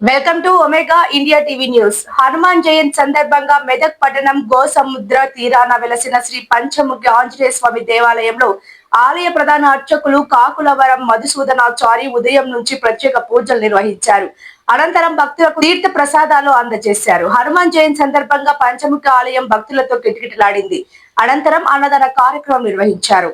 Welcome to Omega India TV news. Hanuman Jayanti సందర్భంగా మెదక్ పట్టణం గోసముద్ర తీరాన వెలసిన శ్రీ పంచముఖి ఆంజనేయ స్వామి దేవాలయంలో ఆలయ ప్రధాన అర్చకులు కాకులవరం మధుసూదనాచారి ఉదయం నుంచి ప్రత్యేక పూజలు నిర్వహించారు. అనంతరం భక్తులకు తీర్థ ప్రసాదాలు అందజేశారు. హనుమాన్ జయంతి సందర్భంగా పంచముఖి ఆలయం భక్తులతో కిటకిటలాడింది. అనంతరం అన్నదాన కార్యక్రమం నిర్వహించారు.